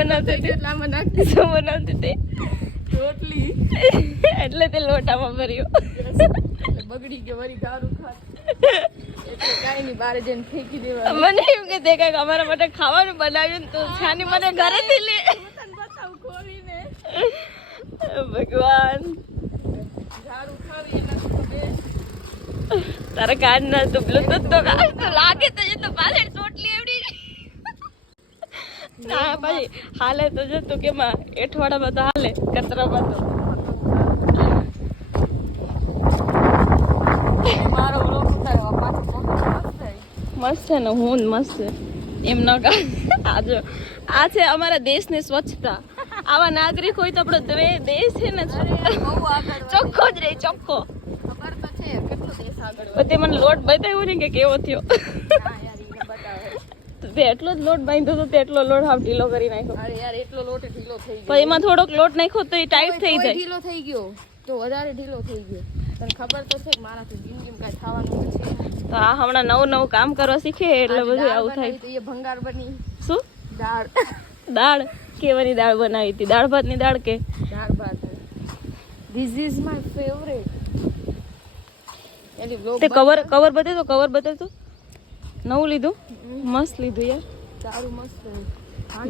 બનાવતી હતી એટલામાં નાખતી શું બનાવતી હતી. રોટલી. એટલે તે લોટામાં ભર્યો. બગડી કે વળી દારૂ ખાત એટલે કાંઈ નહીં બારે જઈને ફેંકી દેવાનું. મને એમ કે તે કંઈક અમારા માટે ખાવાનું બનાવ્યું ને તું છાની મને ઘરેથી લે. તને બતાવું ભગવાન. તારા કાન ના તો બ્લૂટૂથ તો કાઢ તો લાગે તો જે તો પાછળ ના ભાઈ હાલે તો જો તું કેમાં એઠવાડામાં તો હાલે કચરામાં તો. મસ્ત છે. ને હું મસ્ત છે. એમ ન કા આ છે અમારા દેશની સ્વચ્છતા. આવા નાગરિક હોય તો આપણો દેશ છે ને ચોખ્ખો જ રહે ચોખ્ખો. ખબર તો છે કેટલો દેશ આગળ તે મને લોટ બતાવ્યો ને કે કેવો થયો વધે. હા યાર ઈને બતાવે તો એટલો જ લોટ બાંધ્યો તો તેટલો લોટ હાવ ઢીલો કરી નાખ્યો. અરે યાર એટલો લોટ ઢીલો થઈ ગયો. પણ એમાં થોડોક લોટ નાખ્યો તો એ ટાઈટ થઈ જાય. ઢીલો થઈ ગયો. તો વધારે ઢીલો થઈ ગયો. તને ખબર તો છે મારાથી જિંદગીમાં કાંઈ થવાનું નથી. તો આ હમણાં નવું નવું કામ કરવા શીખે એટલે બધું આવું થાય. તો એ ભંગાર બની. શું? દાળ. દાળ? કેવાની દાળ બનાવી હતી? દાળ ભાતની દાળ કે? દાળ ભાત. ધીસ ઇઝ માય ફેવરેટ એની તે કવર કવર બતાવ તો કવર બતાવ તો. નવું લીધું? મસ્ત લીધું યાર. સારું મસ્ત.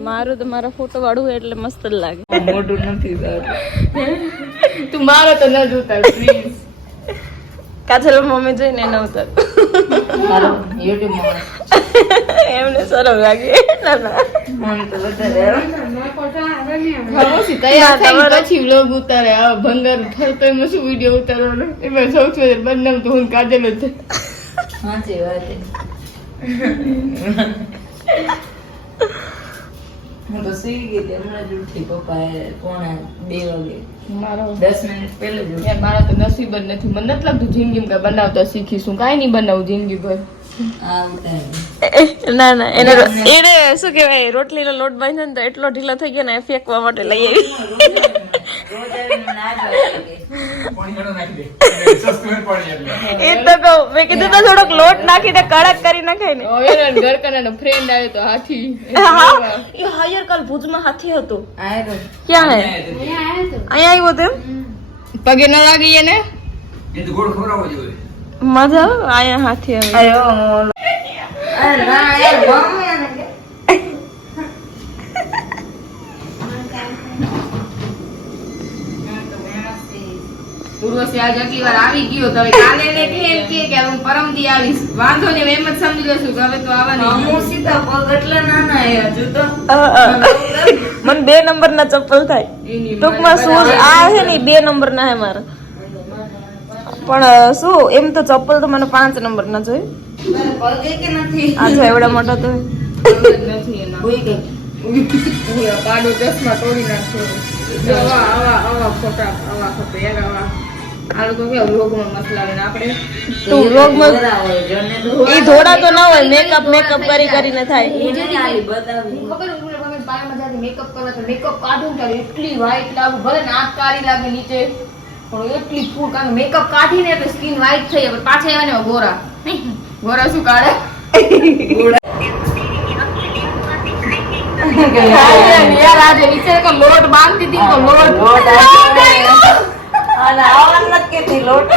મારું તો મારા ફોટો વાળું એટલે મસ્ત જ લાગે. મોટું નથી તું મારો તો ન જોતા પ્લીઝ કાજલ મમ્મી જોઈને ન ઉતર. એમને સરમ લાગે. ના ના. તૈયાર થઈને પછી vlog ઉતારે. આ ભંગાર થતો એમાં શું વીડિયો ઉતારવાનો? એમાં સૌથી વધારે બદનામ તો હું કાજલ જ. છે. હું તો સુઈ ગઈ હતી. હમણાં જ ઉઠી પપ્પાએ પોણા બે વાગે. મારો. દસ મિનિટ પહેલા જ મારા તો નસીબ જ નથી. મને નથી લાગતું જિંદગીમાં કઈ બનાવતા શીખીશું. કાંઈ નહીં બનાવું જિંદગી ભર આ ઉતારી ના ના એને એને શું કહેવાય રોટલીનો લોટ બાંધ્યો ને તો એટલો ઢીલો થઈ ગયો ને ફેંકવા માટે લઈ આવી. એ તો કહું મેં કીધું તો થોડોક લોટ નાખીને કડક કરી નાખાય ને. ઘર ફ્રેન્ડ આવ્યો તો હાથી. હા? એ હાયર કાલ ભુજમાં હાથી હતું. ક્યાં હે? અહીંયા આવ્યો તેમ પગે ન લાગી એને? અરે ઓ મોલો. આ ના યાર ગમે એને આજ આટલી વાર આવી ગયો તો કાલે એને કે કે કે હું પરમદી આવીશ. વાંધો નહીં એમ જ સમજી લેશું કે હવે તો આવવાની હું સીધા પગ એટલા નાના એ હજુ તો. મને બે નંબર ના ચપ્પલ થાય. ટૂંકમાં શૂઝ આ છે ને બે નંબર ના હે મારા. પણ શું એમ તો ચપ્પલ તો મને પાંચ નંબર ના જોઈએ તારે પગે કે નથી? આ જો એવડા મોટો તો. ચશ્મા તોડી આવા આવા આવા યાર આવા ધોળા ના હોય મેકઅપ મેકઅપ કરી કરીને થાય. મેકઅપ કરવા તો મેકઅપ કાઢું એટલી વ્હાઈટ લાગુ ભલે નાક કાળી લાગે નીચે. પણ એટલી ફૂલ કારણ મેકઅપ કાઢીને એટલે સ્કિન વ્હાઈટ થઈ જાય. પાછા આવ્યા ને ગોરા. ગોરા શું કાઢે? યાર આજે વિચાર કે લોટ બાંધતી હતી લોટ લોટ આવી ગયો. અને આવવાનું નથી પડી લોટ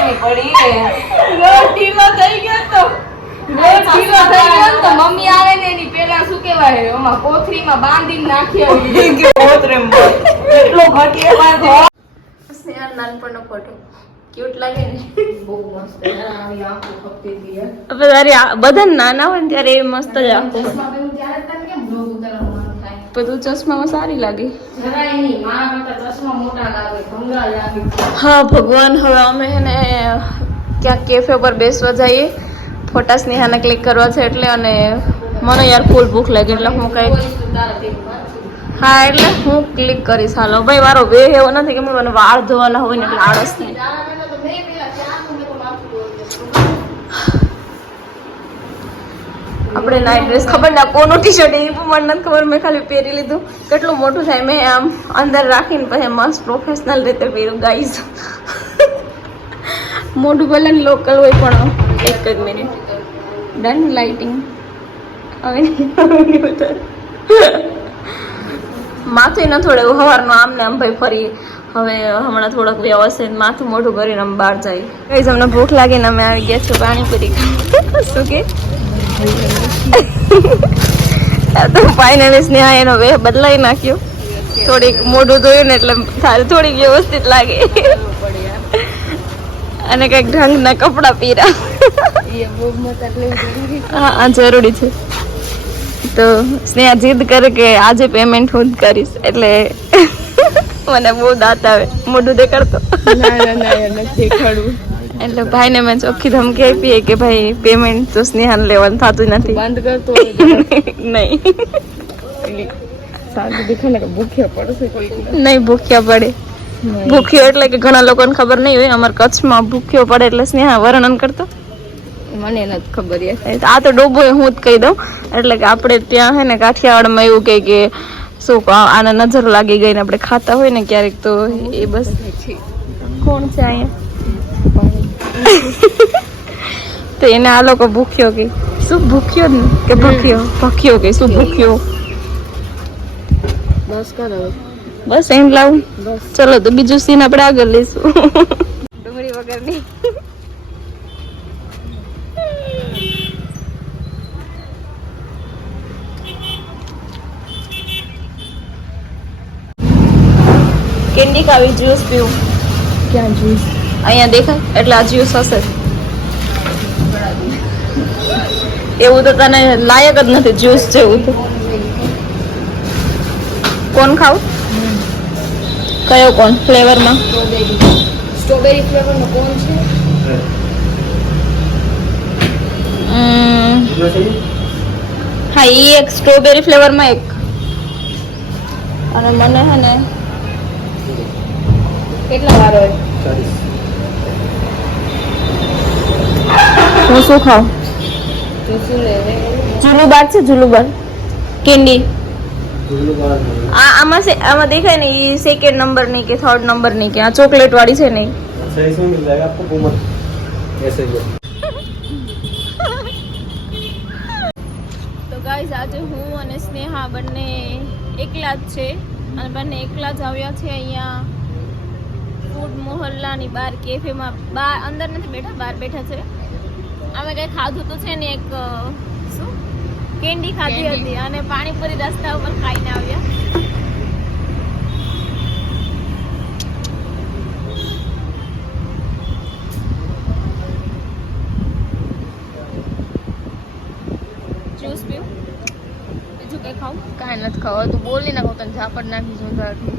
ઢીલો થઈ ગયો તો. લોટ ઢીલો થઈ ગયો તો મમ્મી આવે ને એની પેલા શું કહેવાય? ઓમાં કોથળીમાં બાંધીને નાખી આવી એટલો ઘટીએ બાંધ્યો. નાનપણનો ફોટો ક્યુટ લાગે ને? બહુ મસ્ત. આવી આંખો ખપતી હતી યાર. હવે તારી આ- બધા નાના હોય ને ત્યારે એ મસ્ત જ આંખો બધું ચશ્મામાં સારી લાગે. હા ભગવાન. હવે અમે એને ક્યાંક કેફે પર બેસવા જઈએ. ફોટા સ્નેહાને ક્લિક કરવા છે એટલે અને મને યાર ફૂલ ભૂખ લાગે એટલે હું કઈ હા, એટલે હું ક્લિક કરીશ. હાલો, ભાઈ, મારો વે એવો નથી કે મને વાળ ધોવાના હોય ને એટલે આળસ થાય. આપણે નાઇટ ડ્રેસ ખબર ના કોનું ટી શર્ટ એ પણ મને નથી ખબર, મેં ખાલી પહેરી લીધું. કેટલું મોટું થાય, મેં આમ અંદર રાખીને પછી મસ્ત પ્રોફેશનલ રીતે પહેર્યું ગાઈઝ મોઢું ભલે લોકલ હોય, પણ એક જ મિનિટ ડન લાઇટિંગ હવે નહીં, હવે નહીં ઉતાર. માથું ન થોડે હવારનું આમ ને આમ ભાઈ ફરી. હવે હમણાં થોડોક વ્યવસ્થિત માથું મોઢું કરીને અમે બહાર જાય. કઈ અમને ભૂખ લાગીને અમે આવી ગયા છો પાણીપુરી ખાવા. શું કે? તો તો ને સ્નેહા એનો વેહ બદલાઈ નાખ્યો. થોડીક મોઢું ધોયું ને એટલે તારે થોડીક વ્યવસ્થિત લાગે. અને કંઈક ઢંગના કપડા પહેરા હા હા જરૂરી છે. તો સ્નેહા જીદ કરે કે આજે પેમેન્ટ હું જ કરીશ એટલે મને બહુ દાંત આવે મોઢું દેખાડતો. એટલે ભાઈને મેં ચોખ્ખી ધમકી આપી કે ભાઈ પેમેન્ટ તો સ્નેહાને લેવાનું થતું નથી. બંધ કરતો નહીં. નહીં ભૂખ્યા પડે. ભૂખ્યો એટલે કે ઘણા લોકોને ખબર નહીં હોય અમારા કચ્છમાં ભૂખ્યો પડે એટલે સ્નેહા વર્ણન કરતો. મને નથી ખબર યાર. આ તો ડોબો હું જ કહી દઉં. એટલે કે આપણે ત્યાં હે ને કાઠિયાવાડમાં એવું કહે કે શું આને નજર લાગી ગઈ ને આપણે ખાતા હોય ને ક્યારેક તો એ બસ. કોણ છે અહીંયા? તો એને આ લોકો ભૂખ્યો કે શું ભૂખ્યો ને કે ભૂખ્યો? ભૂખ્યો કે શું ભૂખ્યો? બસ કરો બસ એમ લાવું. ચલો તો બીજું સીન આપણે આગળ લઈશું. ડુંગળી વગરની. કેન્ડી ખાવી જ્યુસ પીવું. ક્યાં જ્યુસ? અહીંયા દેખાય એટલે આ જ્યુસ હશે. એવું તો તને લાયક જ નથી જ્યુસ જેવું તો. કોણ ખાવ? કયો કોણ? ફ્લેવરમાં? સ્ટ્રોબેરી સ્ટ્રોબેરી ફ્લેવર નો કોણ છે? હા એ એક સ્ટ્રોબેરી ફ્લેવરમાં એક. અને મને હે ને કેટલા વાર હોય હું શું ખાઉં તો શું લે જુલુબાર છે જુલુબાર કેન્ડી આ આમાં સે આમાં દેખાય ને એ સેકન્ડ નંબર ની કે થર્ડ નંબર ની કે આ ચોકલેટ વાળી છે ને ઈ. अच्छा इसमें मिल जाएगा आपको बुमर ऐसे ही है। તો ગાઈઝ આજે હું અને સ્નેહા બંને એકલા જ છે અને બંને એકલા જ આવ્યા છે અહીંયા ફૂડ મોહલ્લાની બહાર કેફેમાં બહાર અંદર નથી બેઠા બહાર બેઠા છે. અમે કંઈ ખાધું તો છે ને એક શું? કેન્ડી ખાધી હતી અને પાણીપુરી રસ્તા ઉપર ખાઈને આવ્યા. કંઈ ખાવું? કાંઈ નથી ખાવ. તું બોલી નાખો તને ઝાપડ નાખી તારાથી